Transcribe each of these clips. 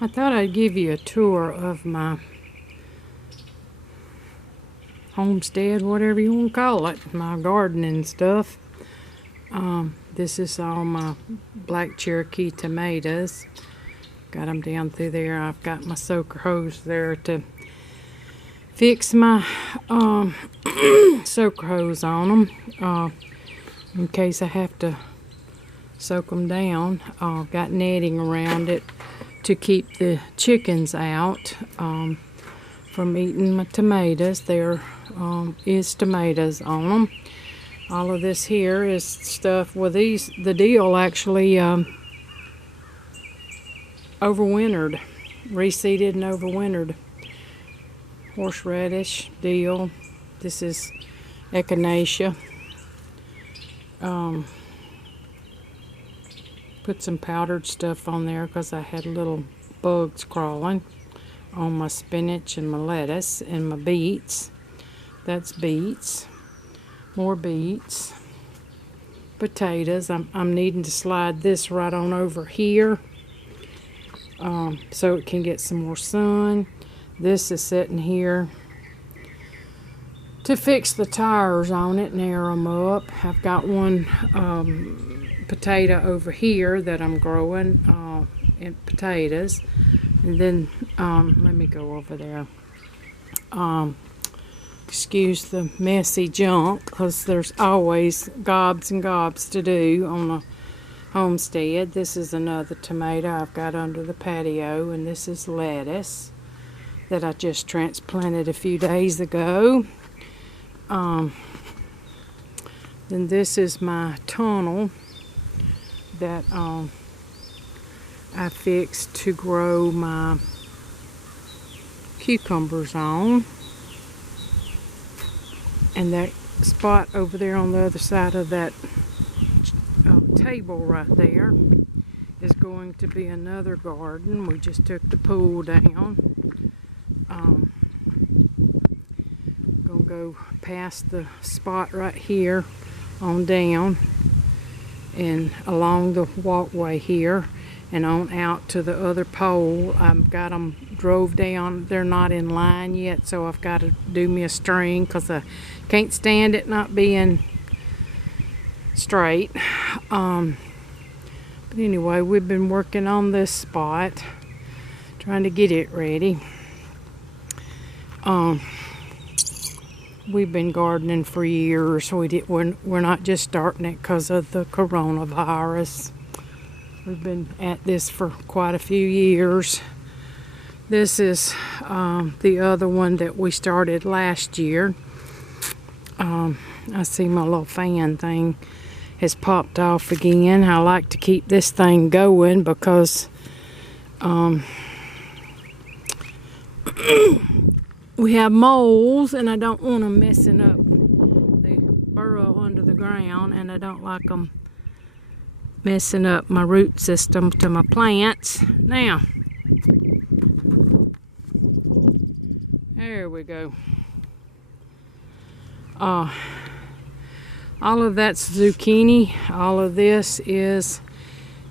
I thought I'd give you a tour of my homestead, whatever you want to call it, my garden and stuff. This is all my black Cherokee tomatoes. Got them down through there. I've got my soaker hose there to fix my soaker hose on them in case I have to soak them down. I've got netting around it to keep the chickens out from eating my tomatoes. There is tomatoes on them. All of this here is stuff. Well, the deal actually overwintered, reseeded and overwintered. Horseradish, deal. This is echinacea. Put some powdered stuff on there because I had little bugs crawling on my spinach and my lettuce and my beets. That's beets. More beets. Potatoes. I'm needing to slide this right on over here so it can get some more sun. This is sitting here to fix the tires on it and air them up. I've got one potato over here that I'm growing in potatoes. And then let me go over there. Excuse the messy junk because there's always gobs and gobs to do on a homestead. This is another tomato I've got under the patio, and this is lettuce that I just transplanted a few days ago. Then this is my tunnel that I fixed to grow my cucumbers on. And that spot over there on the other side of that table right there is going to be another garden. We just took the pool down. Gonna go past the spot right here on down and along the walkway here and on out to the other pole. I've got them drove down. They're not in line yet, so I've got to do me a string because I can't stand it not being straight. But anyway, we've been working on this spot, trying to get it ready. We've been gardening for years. We're not just starting it because of the coronavirus. We've been at this for quite a few years. This is the other one that we started last year. I see my little fan thing has popped off again. I like to keep this thing going because we have moles and I don't want them messing up. They burrow under the ground and I don't like them messing up my root system to my plants. Now, there we go. All of that's zucchini. All of this is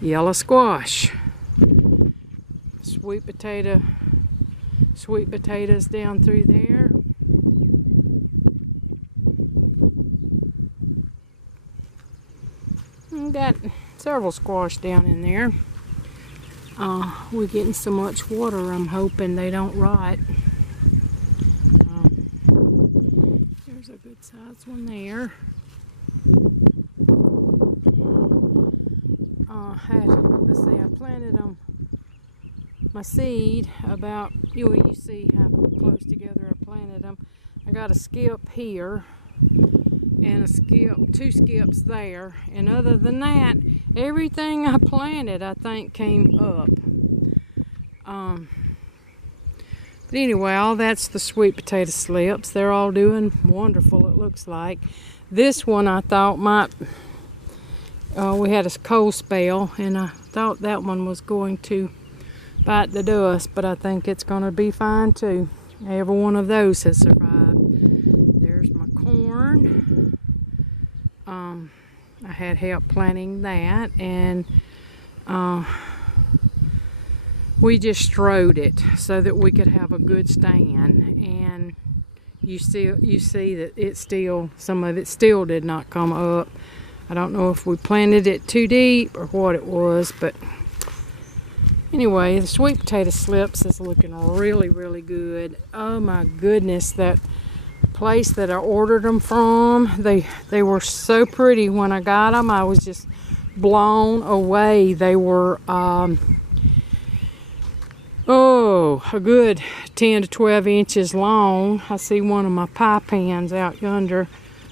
yellow squash. Sweet potatoes down through there. We've got several squash down in there. We're getting so much water, I'm hoping they don't rot. There's a good sized one there. Let's see, I planted them, my seed, about, you see how close together I planted them. I got a skip here and a skip, two skips there, and other than that, everything I planted I think came up. But anyway, all that's the sweet potato slips. They're all doing wonderful, it looks like. This one I thought might, we had a cold spell and I thought that one was going to bite the dust, but I think it's going to be fine too. Every one of those has survived. There's my corn. I had help planting that, and we just strode it so that we could have a good stand. And you see that it still, some of it still did not come up. I don't know if we planted it too deep or what it was, but anyway, the sweet potato slips is looking really, really good. Oh my goodness, that place that I ordered them from, they were so pretty when I got them. I was just blown away. They were a good 10 to 12 inches long. I see one of my pie pans out yonder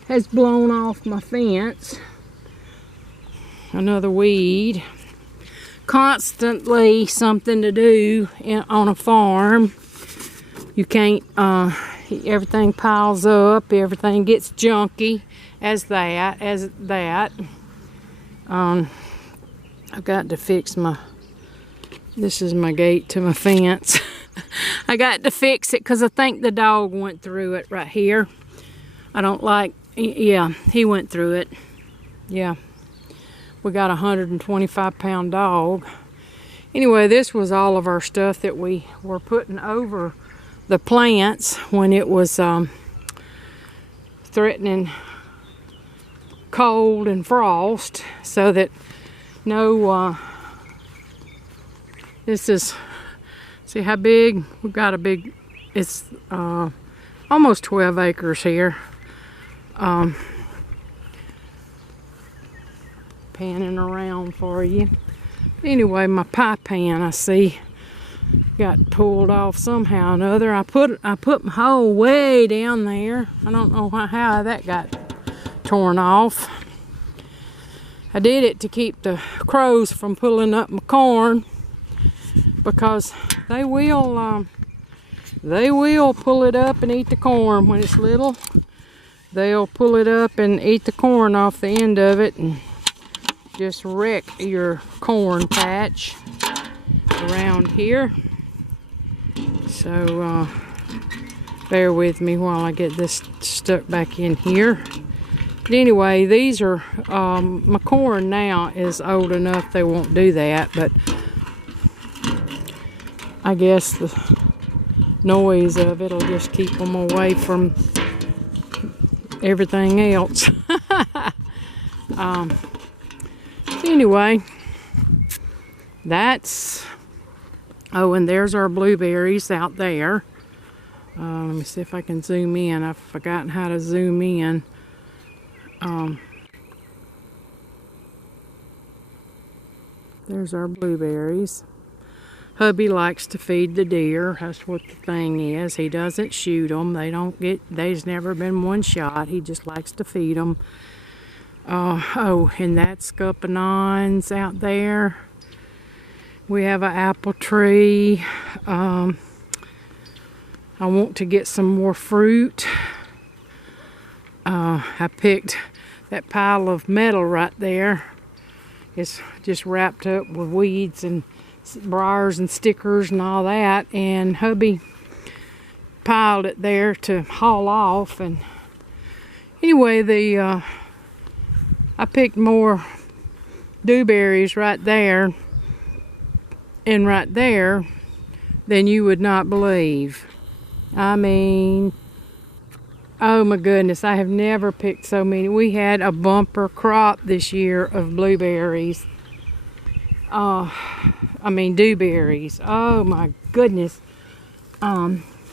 has blown off my fence. Another weed. Constantly something to do on a farm. You can't, everything piles up, everything gets junky as that. I've got to fix this is my gate to my fence. I got to fix it because I think the dog went through it right here. I don't like, yeah, he went through it. Yeah. We got a 125-pound dog. Anyway, this was all of our stuff that we were putting over the plants when it was threatening cold and frost, so that no, this is, see how big? We've got a big, it's almost 12 acres here. Panning around for you. Anyway, my pie pan, I see, got pulled off somehow or another. I put my hole way down there. I don't know how that got torn off. I did it to keep the crows from pulling up my corn, because they will pull it up and eat the corn when it's little. They'll pull it up and eat the corn off the end of it and just wreck your corn patch around here. So bear with me while I get this stuck back in here. But anyway, these are my corn now is old enough they won't do that, but I guess the noise of it will just keep them away from everything else. Anyway, that's, oh, and there's our blueberries out there. Let me see if I can zoom in. I've forgotten how to zoom in. There's our blueberries. Hubby likes to feed the deer. That's what the thing is. He doesn't shoot them. There's never been one shot. He just likes to feed them. Oh, and that's scuppernines out there. We have an apple tree. I want to get some more fruit. I picked that pile of metal right there. It's just wrapped up with weeds and briars and stickers and all that, and hubby piled it there to haul off. And anyway, I picked more dewberries right there and right there than you would not believe. I mean, oh my goodness, I have never picked so many. We had a bumper crop this year of blueberries. I mean dewberries. Oh my goodness.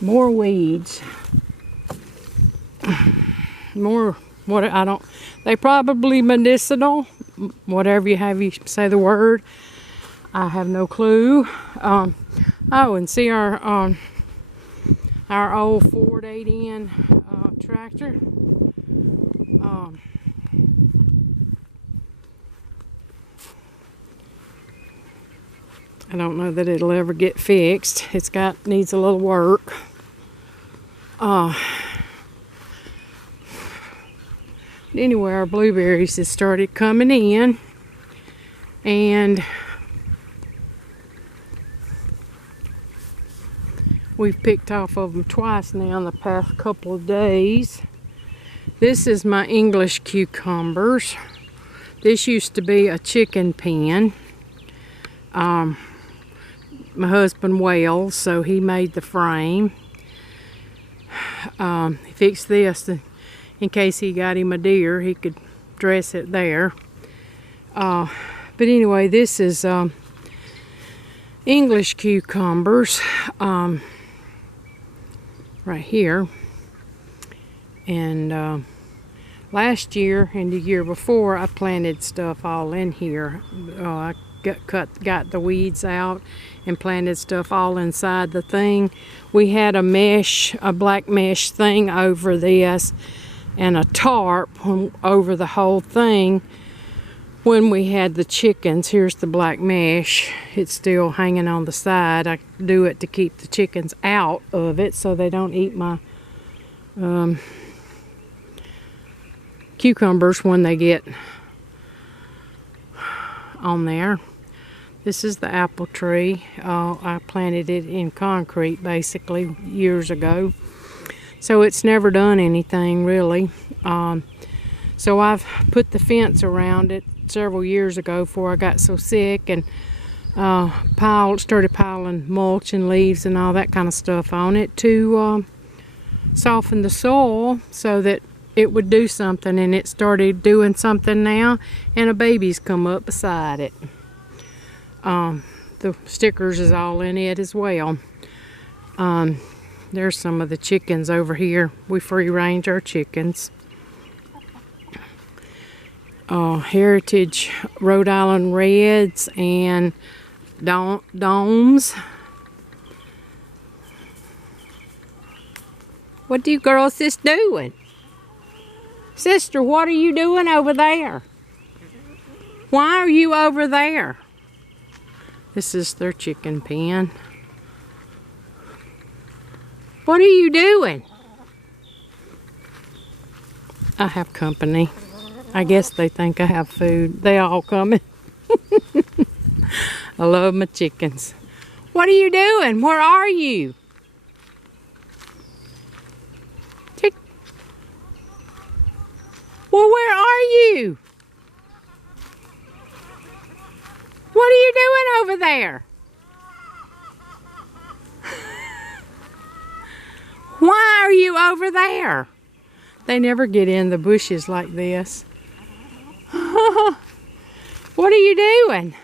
More weeds. More, they probably medicinal, whatever you say the word. I have no clue. Oh, and see our old Ford 8N tractor. I don't know that it'll ever get fixed. Needs a little work. Anyway, our blueberries has started coming in, and we've picked off of them twice now in the past couple of days. This is my English cucumbers. This used to be a chicken pen. my husband well, so he made the frame. He fixed this in case he got him a deer, he could dress it there. But anyway, this is English cucumbers right here. And last year and the year before, I planted stuff all in here. I got the weeds out and planted stuff all inside the thing. We had a black mesh thing over this and a tarp over the whole thing when we had the chickens. Here's the black mesh. It's still hanging on the side. I do it to keep the chickens out of it so they don't eat my cucumbers when they get on there. This is the apple tree. I planted it in concrete basically years ago, so it's never done anything really. So I've put the fence around it several years ago before I got so sick, and started piling mulch and leaves and all that kind of stuff on it to soften the soil so that it would do something, and it started doing something now, and a baby's come up beside it. The stickers is all in it as well. There's some of the chickens over here. We free range our chickens. Heritage Rhode Island Reds and Domes. What are you girls just doing? Sister, what are you doing over there? Why are you over there? This is their chicken pen. What are you doing? I have company. I guess they think I have food. They all coming. I love my chickens. What are you doing? Where are you? Well, where are you? What are you doing over there? Why are you over there? They never get in the bushes like this. What are you doing?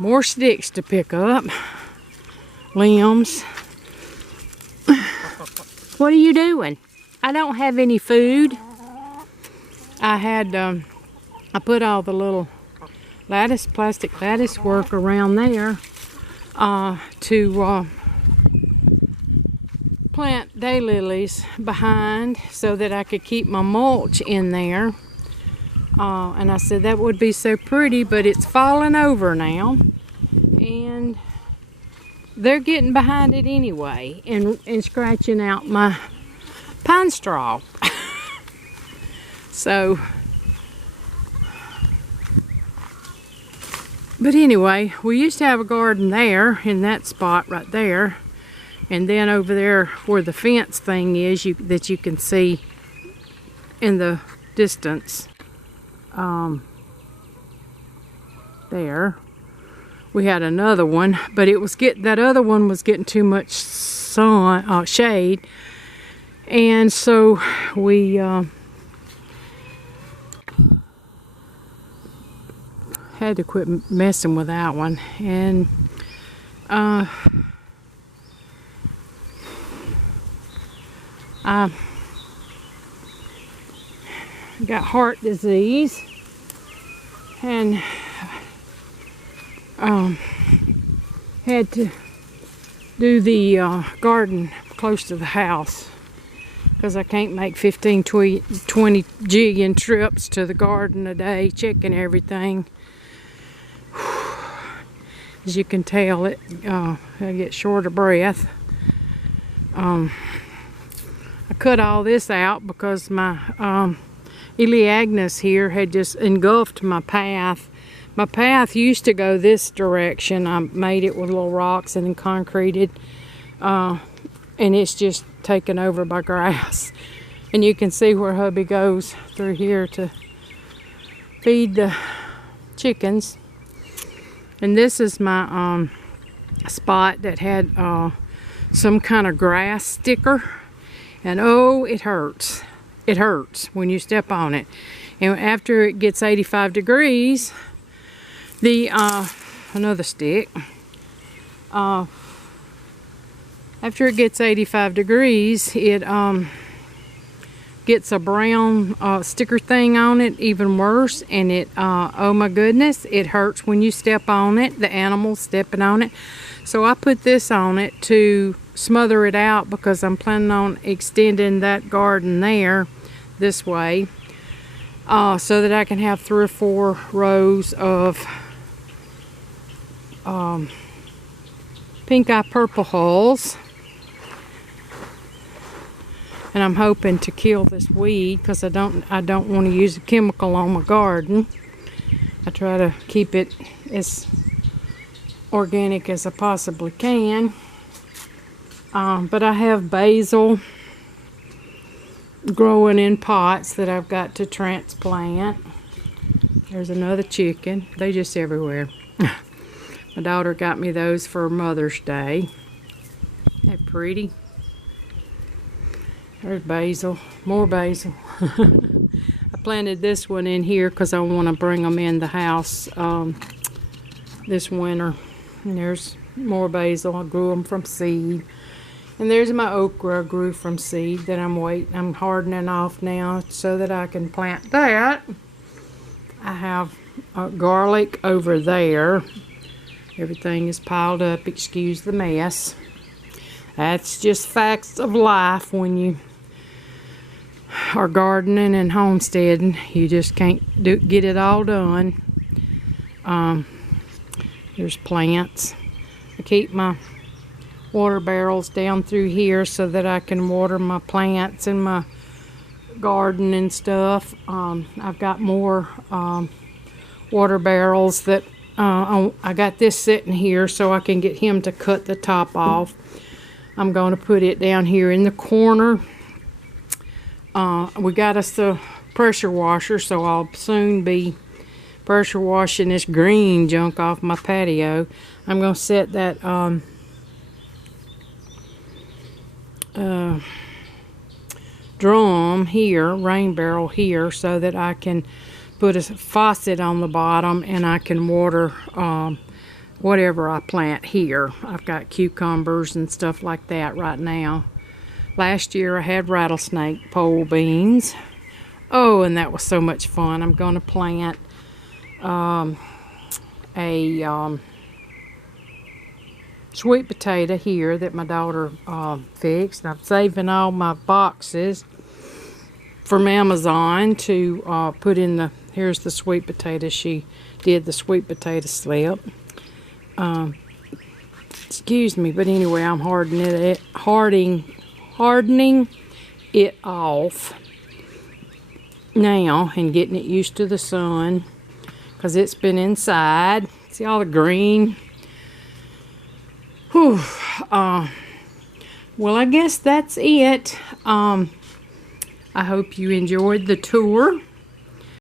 More sticks to pick up. Limbs. What are you doing? I don't have any food. I put all the little plastic lattice work around there to plant daylilies behind so that I could keep my mulch in there. And I said that would be so pretty, but it's falling over now. And they're getting behind it anyway and scratching out my pine straw. So, but anyway, we used to have a garden there in that spot right there. And then over there where the fence thing is, that you can see in the distance. There. We had another one, but that other one was getting too much sun, shade. And so we had to quit messing with that one. And I got heart disease and had to do the garden close to the house because I can't make 15, 20 jillion trips to the garden a day checking everything. As you can tell, I get short of breath. I cut all this out because my Elaeagnus here had just engulfed my path. My path used to go this direction. I made it with little rocks and then concreted, and it's just taken over by grass. And you can see where hubby goes through here to feed the chickens. And this is my spot that had some kind of grass sticker, and oh, it hurts. It hurts when you step on it. And after it gets 85 degrees, the another stick. After it gets 85 degrees, it gets a brown sticker thing on it, even worse, and it oh my goodness, it hurts when you step on it, the animal's stepping on it. So I put this on it to smother it out, because I'm planning on extending that garden there this way, so that I can have 3 or 4 rows of pink eye purple hulls. And I'm hoping to kill this weed, because I don't want to use a chemical on my garden. I try to keep it as organic as I possibly can. But I have basil growing in pots that I've got to transplant. There's another chicken. They just everywhere. My daughter got me those for Mother's Day. Isn't that pretty? There's basil, more basil. I planted this one in here because I want to bring them in the house this winter. And there's more basil. I grew them from seed. And there's my okra I grew from seed that I'm hardening off now so that I can plant that. I have garlic over there. Everything is piled up, excuse the mess. That's just facts of life when you are gardening and homesteading. You just can't get it all done. Here's plants. I keep my water barrels down through here so that I can water my plants and my garden and stuff. I've got more water barrels that I got this sitting here so I can get him to cut the top off. I'm going to put it down here in the corner. We got us a pressure washer, so I'll soon be pressure washing this green junk off my patio. I'm going to set that drum here, rain barrel here, so that I can put a faucet on the bottom and I can water whatever I plant here. I've got cucumbers and stuff like that right now. Last year I had rattlesnake pole beans. Oh, and that was so much fun. I'm going to plant a sweet potato here that my daughter fixed. I'm saving all my boxes from Amazon to put in the, here's the sweet potato. She did the sweet potato slip. Excuse me, but anyway, I'm hardening it off now and getting it used to the sun, because it's been inside. See all the green? Whew. Well, I guess that's it. I hope you enjoyed the tour.